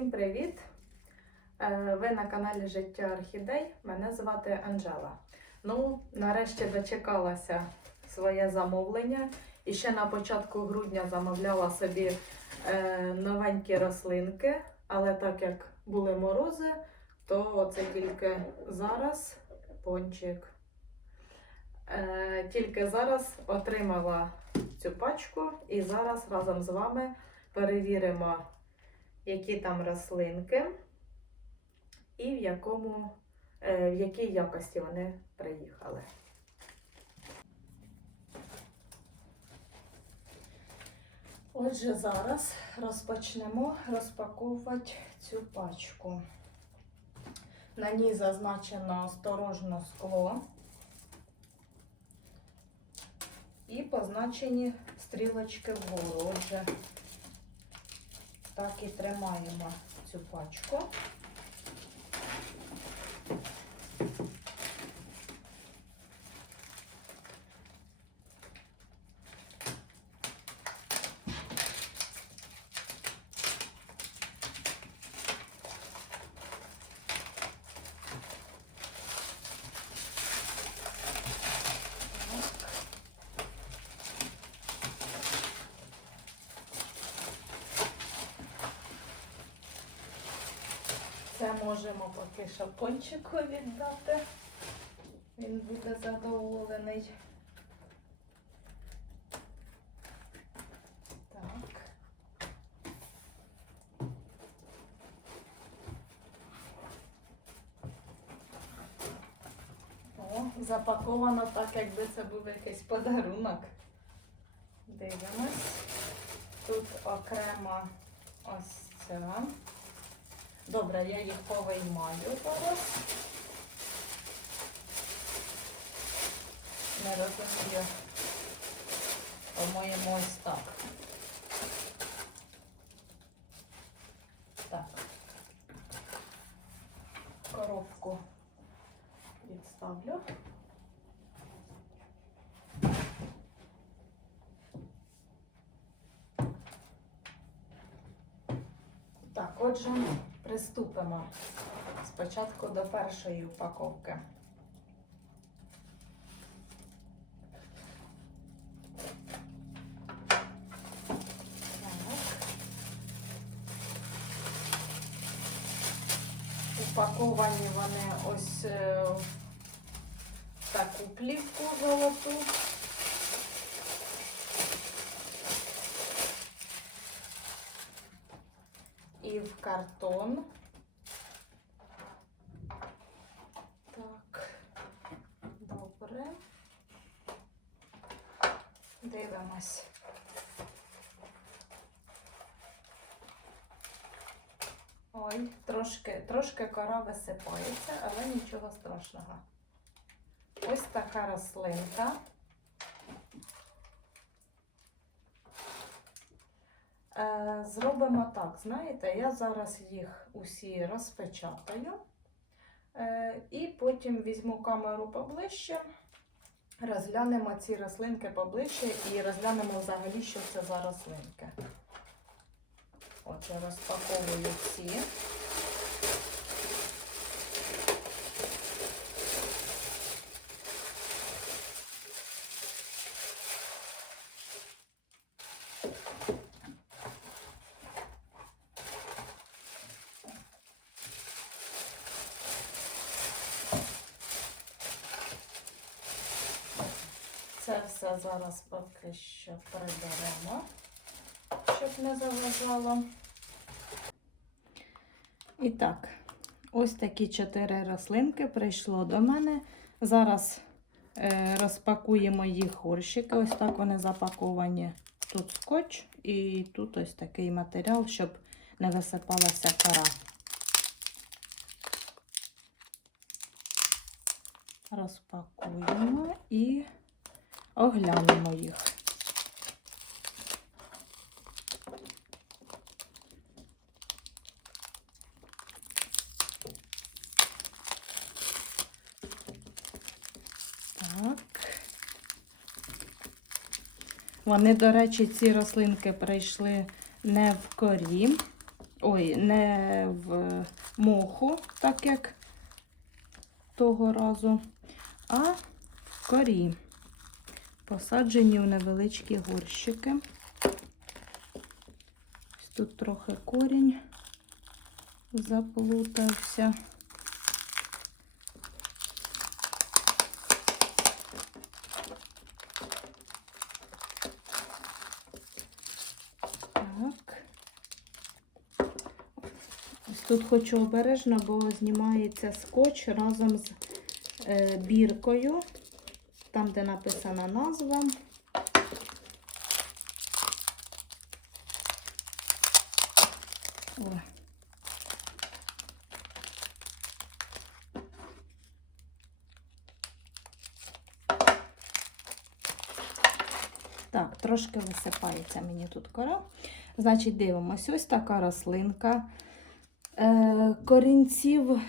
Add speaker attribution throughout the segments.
Speaker 1: Всім привіт! Е, Ви на каналі Життя Орхідей. Мене звати Анжела. Ну, нарешті дочекалася своє замовлення. І ще на початку грудня замовляла собі е, новенькі рослинки, але так як були морози, то це тільки зараз пончик. Е, Тільки зараз отримала цю пачку і зараз разом з вами перевіримо які там рослинки і в, якому, е, в якій якості вони приїхали. Отже, зараз розпочнемо розпаковувати цю пачку. На ній зазначено осторожно скло і позначені стрілочки вгору. Отже, так і тримаємо цю пачку. Це можемо поки що пончику віддати. Він буде задоволений. Так. О, запаковано так, якби це був якийсь подарунок. Дивимось. Тут окремо ось це. Добре, я їх повиймаю зараз. Не розумію. По-моєму, ось так. Так. Коробку відставлю. Так, отже, приступимо спочатку до першої упаковки. Упаковані вони ось е, в таку плівку золоту. і в картон. Так, добре. Дивимось. Ой, трошки, трошки кора висипається, але нічого страшного. Ось така рослинка. Зробимо так, знаєте, я зараз їх усі розпечатаю е, і потім візьму камеру поближче, розглянемо ці рослинки поближче і розглянемо взагалі, що це за рослинки. Отже, розпаковую ці. Це зараз поки що приберемо, щоб не заважало. І так, ось такі чотири рослинки прийшло до мене. Зараз е, розпакуємо їх горщики. Ось так вони запаковані. Тут скотч і тут ось такий матеріал, щоб не висипалася кора. Розпакуємо і оглянемо їх. Так. Вони, до речі, ці рослинки прийшли не в корі, ой, не в моху, так як того разу, а в корі. Посаджені в невеличкі горщики. Ось Тут трохи корінь заплутався. Тут хочу обережно, бо знімається скотч разом з е, біркою, там, де написана назва. О. Так, трошки висипається мені тут кора. Значить, дивимось, ось така рослинка. Е, корінців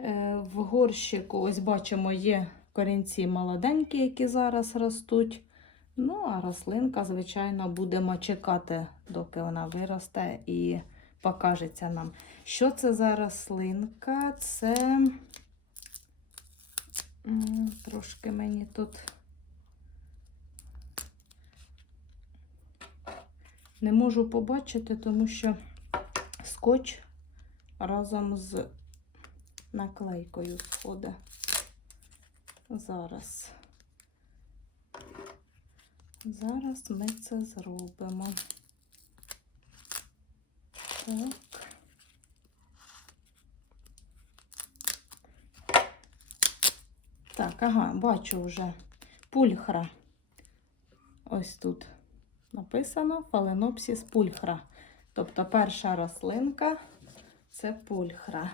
Speaker 1: е, в горщику, ось бачимо, є корінці молоденькі, які зараз ростуть. Ну, а рослинка, звичайно, будемо чекати, доки вона виросте і покажеться нам. Що це за рослинка? Це трошки мені тут. Не можу побачити, тому що скотч разом з наклейкою сходить. Зараз. Зараз ми це зробимо. Так. Так, ага, бачу вже пульхра. Ось тут написано фаленопсіс пульхра. Тобто перша рослинка це пульхра.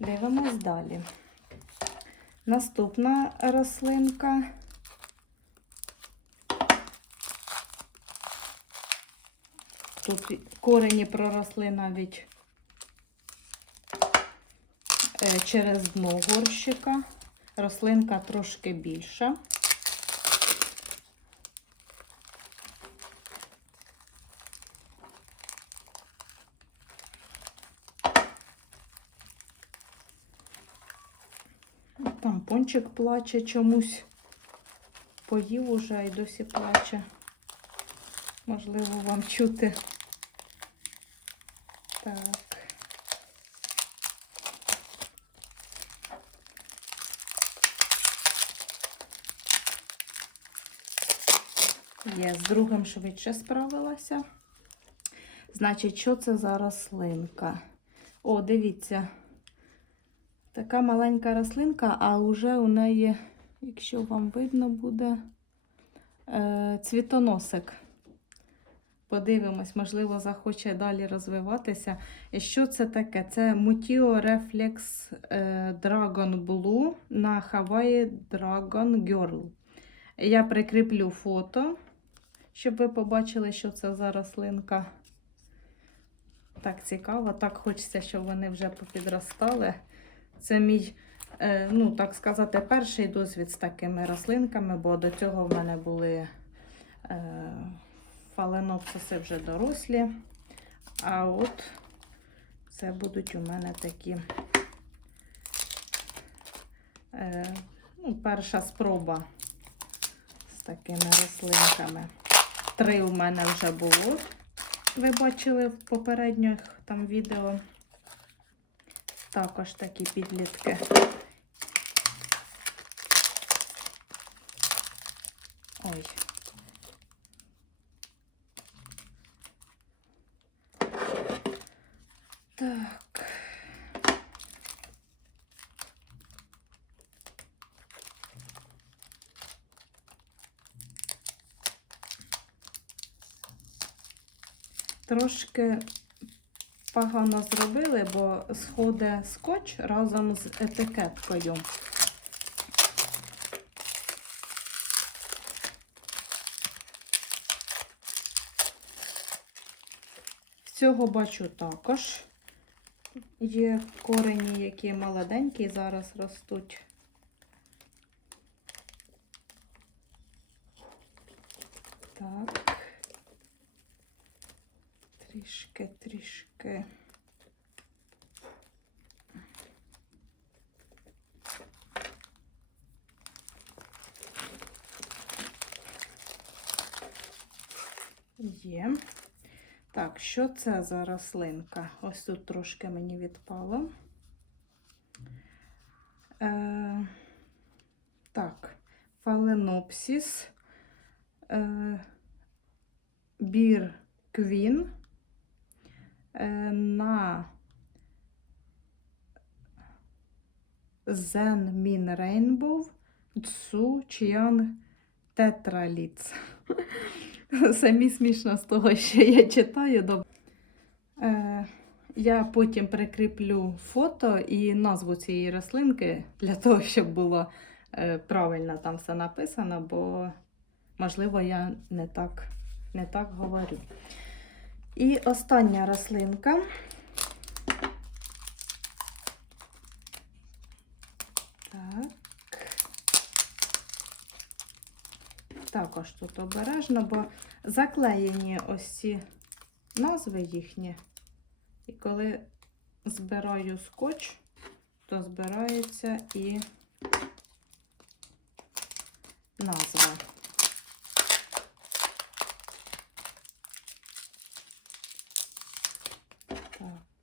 Speaker 1: Дивимось далі. Наступна рослинка. Тут корені проросли навіть е, через дно горщика. Рослинка трошки більша. Там плаче чомусь. Поїв уже і досі плаче. Можливо, вам чути. Так. Є, з другим швидше справилася. Значить, що це за рослинка? О, дивіться. Така маленька рослинка, а вже у неї, якщо вам видно буде, е, цвітоносик. Подивимось, можливо, захоче далі розвиватися. І що це таке? Це Mutio Reflex е, Dragon Blue на Hawaii Dragon Girl. Я прикріплю фото, щоб ви побачили, що це за рослинка. Так цікаво, так хочеться, щоб вони вже попідростали. Це мій, е, ну так сказати, перший досвід з такими рослинками, бо до цього в мене були е, фаленопсиси вже дорослі. А от це будуть у мене такі е, ну, перша спроба з такими рослинками. Три у мене вже було. Ви бачили в попередніх там відео. Також такі підлітки. Ой. Так. Трошки погано зробили, бо сходить скотч разом з етикеткою. Цього бачу також. Є корені, які молоденькі, зараз ростуть. Так.
Speaker 2: Трішки, трішки. Є. Так, що це за рослинка? Ось тут трошки мені відпало. Е, так, фаленопсіс, е, бір квін на Zen Min Rainbow Цу Чіанг Тетраліц. Самі смішно з того, що я читаю. Е, я потім прикріплю фото і назву цієї рослинки для того, щоб було е, правильно там все написано, бо, можливо, я не так, не так говорю. І остання рослинка. Так. Також тут обережно, бо заклеєні ось ці назви їхні. І коли збираю скотч, то збирається і назва. Так.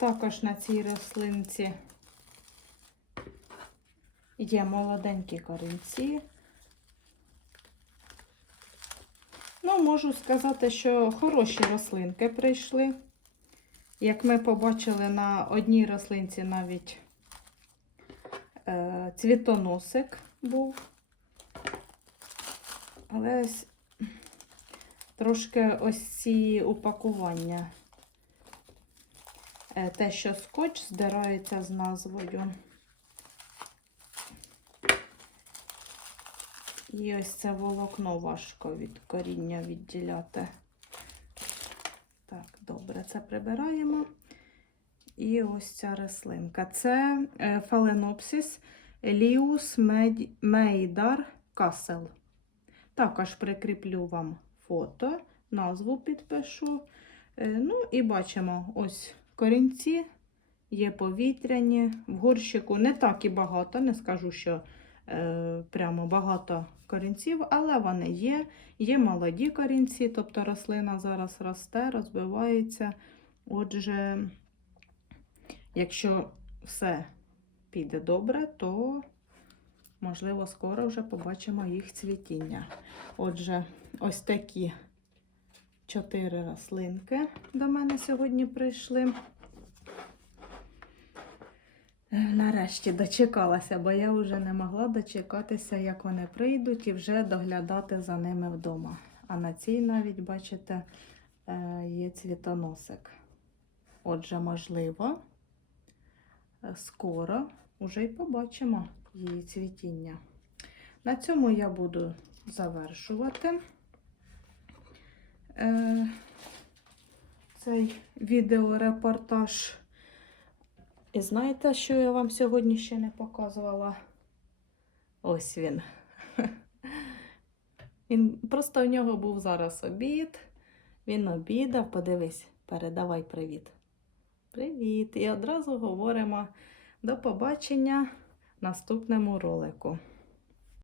Speaker 2: Також на цій рослинці є молоденькі корінці. Ну, можу сказати, що хороші рослинки прийшли. Як ми побачили на одній рослинці навіть е, цвітоносик був. Але ось трошки ось ці упакування те, що скотч здирається з назвою. І ось це волокно важко від коріння відділяти. Так, добре, це прибираємо. І ось ця рослинка. Це е, фаленопсис Еліус Мейдар Касел. Також прикріплю вам фото, назву підпишу. Е, Ну і бачимо ось корінці, є повітряні. В горщику не так і багато, не скажу, що е, прямо багато корінців, але вони є. Є молоді корінці, тобто рослина зараз росте, розбивається. Отже, якщо все піде добре, то, можливо, скоро вже побачимо їх цвітіння. Отже, ось такі чотири рослинки до мене сьогодні прийшли. Е, Нарешті дочекалася, бо я вже не могла дочекатися, як вони прийдуть, і вже доглядати за ними вдома. А на цій навіть, бачите, е, є цвітоносик. Отже, можливо, скоро вже й побачимо її цвітіння. На цьому я буду завершувати цей відеорепортаж. І знаєте, що я вам сьогодні ще не показувала? Ось він. Він просто в нього був зараз обід. Він обідав, подивись, передавай привіт. Привіт! І одразу говоримо до побачення в наступному ролику.